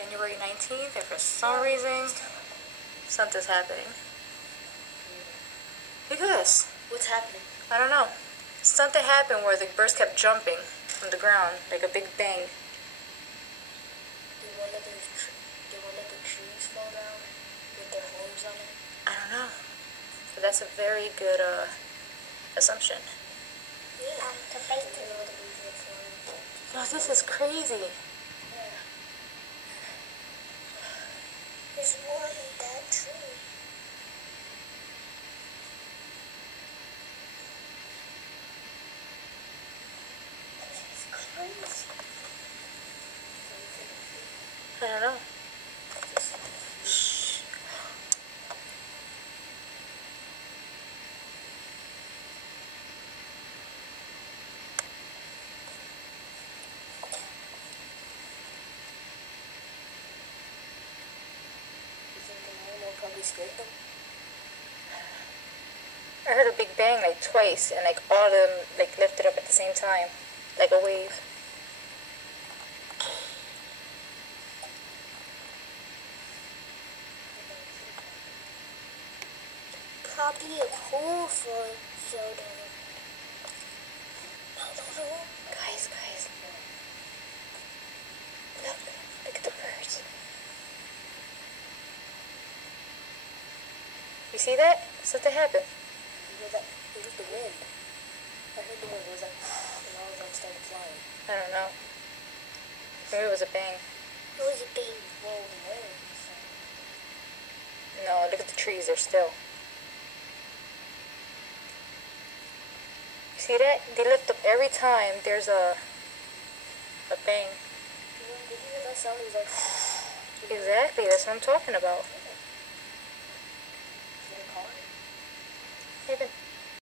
January 19th, and for some reason, something's happening. Look at this. What's happening? I don't know. Something happened where the birds kept jumping from the ground, like a big bang. They won't let the trees fall down with their homes on it? I don't know. But that's a very good assumption. Yeah. No, this is crazy. Yeah. There's more in that tree. It's crazy. I don't know. Shh. You think the animal probably scared them? I heard a big bang like twice, and like all of them like lifted up at the same time, like a wave. Probably a cool photo. No. Guys. Look at the birds. You see that? Something happened. You hear that? It was the wind. I heard the wind. It was like, and all of them started flying. I don't know. Maybe it was a bang. It was a big roll of wind. No, look at the trees, they're still. See that? They lift up every time there's a bang. Did you hear that sound? It was like... Exactly, that's what I'm talking about.